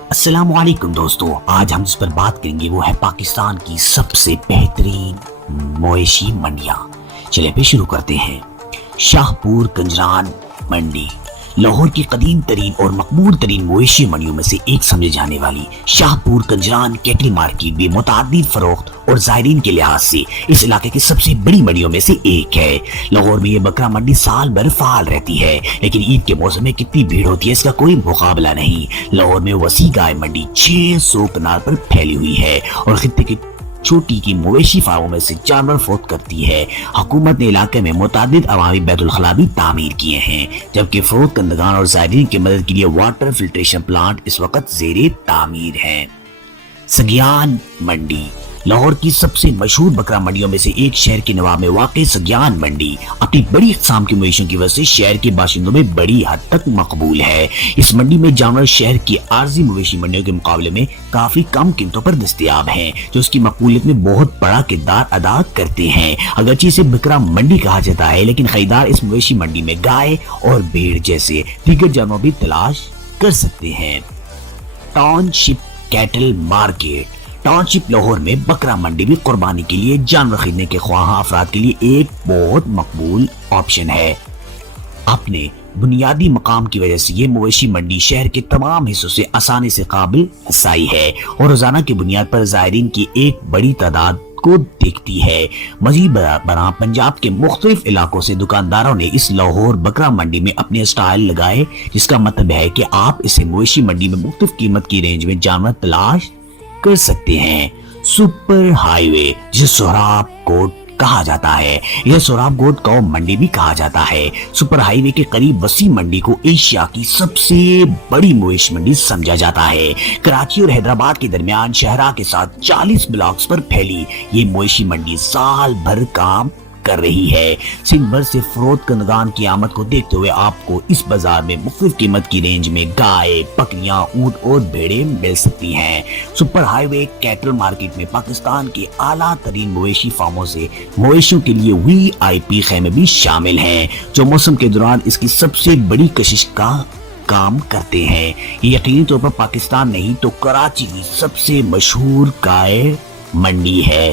السلام علیکم دوستو، آج ہم جس پر بات کریں گے وہ ہے پاکستان کی سب سے بہترین مویشی منڈیاں۔ چلے پہ شروع کرتے ہیں۔ شاہ پور کنجران منڈی لاہور کی قدیم ترین اور مقبول ترین مویشی منڈیوں میں سے ایک سمجھے جانے والی شاہ پور کنجران کیٹل مارکیٹ بھی متعدد فروخت اور زائرین کے لحاظ سے اس علاقے کی سب سے بڑی منڈیوں میں سے ایک ہے۔ لاہور میں یہ بکرا منڈی سال بھر فعال رہتی ہے، لیکن عید کے موسم میں کتنی بھیڑ ہوتی ہے اس کا کوئی مقابلہ نہیں۔ لاہور میں وسیع گائے منڈی 600 کنال پر پھیلی ہوئی ہے اور خطے کے چھوٹی کی مویشی فارموں میں سے جانور فروخت کرتی ہے۔ حکومت نے علاقے میں متعدد عوامی بیت الخلا بھی تعمیر کیے ہیں، جبکہ فروخت کنندگان اور زائرین کی مدد کے لیے واٹر فلٹریشن پلانٹ اس وقت زیر تعمیر ہے۔ سگیان منڈی لاہور کی سب سے مشہور بکرا منڈیوں میں سے ایک شہر کے نواب میں واقع سگیان منڈی اپنی بڑی اقسام کی مویشیوں کی وجہ سے شہر کے باشندوں میں بڑی حد تک مقبول ہے۔ اس منڈی میں جانور شہر کی عارضی مویشی منڈیوں کے مقابلے میں کافی کم قیمتوں پر دستیاب ہیں، جو اس کی مقبولیت میں بہت بڑا کردار ادا کرتے ہیں۔ اگرچہ اسے بکرا منڈی کہا جاتا ہے، لیکن خریدار اس مویشی منڈی میں گائے اور بھیڑ جیسے دیگر جانور بھی تلاش کر سکتے ہیں۔ ٹاؤن شپ کیٹل مارکیٹ ٹاؤن شپ لاہور میں بکرا منڈی بھی قربانی کے لیے جانور خریدنے کے خواہاں افراد کے لیے ایک بہت مقبول آپشن ہے۔ اپنے بنیادی مقام کی وجہ سے یہ مویشی منڈی شہر کے تمام حصوں سے آسانی سے قابل رسائی ہے اور روزانہ کی بنیاد پر زائرین کی ایک بڑی تعداد کو دیکھتی ہے۔ مزید برآں پنجاب کے مختلف علاقوں سے دکانداروں نے اس لاہور بکرا منڈی میں اپنے اسٹال لگائے، جس کا مطلب ہے کہ آپ اسے مویشی منڈی میں مختلف قیمت کی رینج میں جانور تلاش کر سکتے ہیں۔ سپر ہائی وے جسے سہراب کوٹ کہا جاتا ہے، یہ سہراب کوٹ کو منڈی بھی کہا جاتا ہے۔ سپر ہائی وے کے قریب وسیع منڈی کو ایشیا کی سب سے بڑی مویشی منڈی سمجھا جاتا ہے۔ کراچی اور حیدرآباد کے درمیان شاہراہ کے ساتھ 40 بلاکس پر پھیلی یہ مویشی منڈی سال بھر کام کر رہی ہے۔ سندھ بھر سے فروخت کنندگان کی آمد کو دیکھتے ہوئے آپ کو اس بازار میں مختلف قیمت کی رینج میں گائے، بکریاں، اونٹ اور بھیڑیں مل سکتی ہیں۔ سپر ہائی وے کیٹل مارکیٹ میں پاکستان کے اعلیٰ ترین مویشی فارموں سے مویشیوں کے لیے VIP خیمے بھی شامل ہیں، جو موسم کے دوران اس کی سب سے بڑی کشش کا کام کرتے ہیں۔ یہ یقینی طور پر پاکستان نہیں تو کراچی کی سب سے مشہور گائے منڈی ہے۔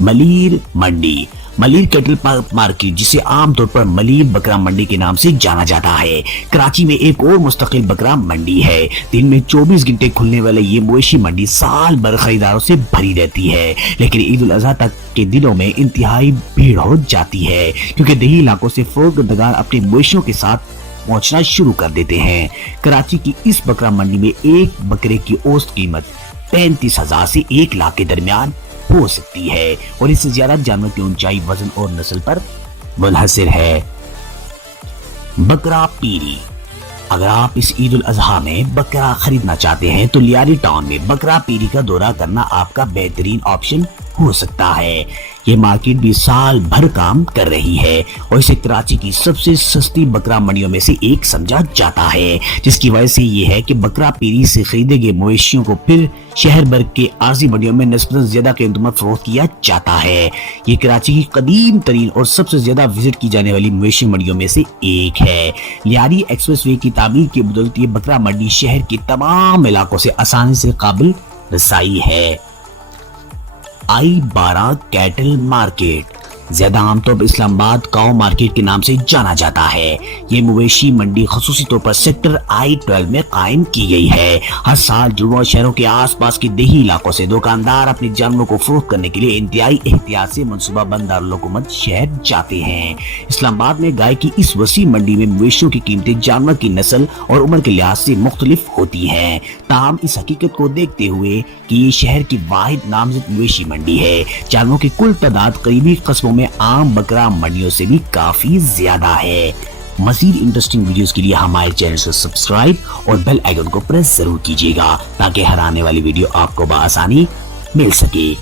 ملیر منڈی ملیر کیٹل مارکیٹ، جسے عام طور پر ملیر بکرا منڈی کے نام سے جانا جاتا ہے، کراچی میں ایک اور مستقل بکرا منڈی ہے۔ دن میں 24 گھنٹے کھلنے والے یہ مویشی منڈی سال بھر خریداروں سے بھری رہتی ہے، لیکن عید الاضحیٰ تک کے دنوں میں انتہائی بھیڑ ہو جاتی ہے، کیونکہ دیہی علاقوں سے فروخت کنندگان اپنے مویشیوں کے ساتھ پہنچنا شروع کر دیتے ہیں۔ کراچی کی اس بکرا منڈی میں ایک بکرے کی اوسط قیمت 35,000 سے 1 لاکھ کے درمیان ہو سکتی ہے، اور اس سے زیادہ جانور کی اونچائی، وزن اور نسل پر منحصر ہے۔ بکرا پیری اگر آپ اس عید الاضحیٰ میں بکرا خریدنا چاہتے ہیں تو لیاری ٹاؤن میں بکرا پیری کا دورہ کرنا آپ کا بہترین آپشن ہو سکتا ہے۔ یہ مارکیٹ بھی سال بھر کام کر رہی ہے اور اسے کراچی کی سب سے سستی بکرا منڈیوں میں سے ایک سمجھا جاتا ہے، جس کی وجہ سے یہ ہے کہ بکرا پیری سے خریدے گئے مویشیوں کو پھر شہر بھر کے عارضی منڈیوں میں نسبتاً زیادہ قیمتوں میں فروخت کیا جاتا ہے۔ یہ کراچی کی قدیم ترین اور سب سے زیادہ وزٹ کی جانے والی مویشی منڈیوں میں سے ایک ہے۔ لیاری ایکسپریس وے کی تعمیر کی بدولت یہ بکرا منڈی شہر کے تمام علاقوں سے آسانی سے قابل رسائی ہے۔ I-12 کیٹل مارکیٹ زیادہ عام طور پر اسلام آباد کاؤ مارکیٹ کے نام سے جانا جاتا ہے۔ یہ مویشی منڈی خصوصی طور پر سیکٹر I-12 میں قائم کی گئی ہے۔ ہر سال جڑواں شہروں کے آس پاس کے دیہی علاقوں سے دکاندار اپنے جانوروں کو فروخت کرنے کے لیے انتہائی احتیاط سے منصوبہ بند دارالحکومت شہر جاتے ہیں۔ اسلام آباد میں گائے کی اس وسیع منڈی میں مویشیوں کی قیمتیں جانور کی نسل اور عمر کے لحاظ سے مختلف ہوتی ہیں، تاہم اس حقیقت کو دیکھتے ہوئے کہ یہ شہر کی واحد نامزد مویشی منڈی ہے، جانوروں کی کل تعداد قریبی قصبوں میں عام بکرا منڈیوں سے بھی کافی زیادہ ہے۔ مزید انٹرسٹنگ ویڈیوز کے لیے ہمارے چینل کو سبسکرائب اور بیل آئیکن کو پریس ضرور کیجیے گا، تاکہ ہر آنے والی ویڈیو آپ کو بآسانی مل سکے۔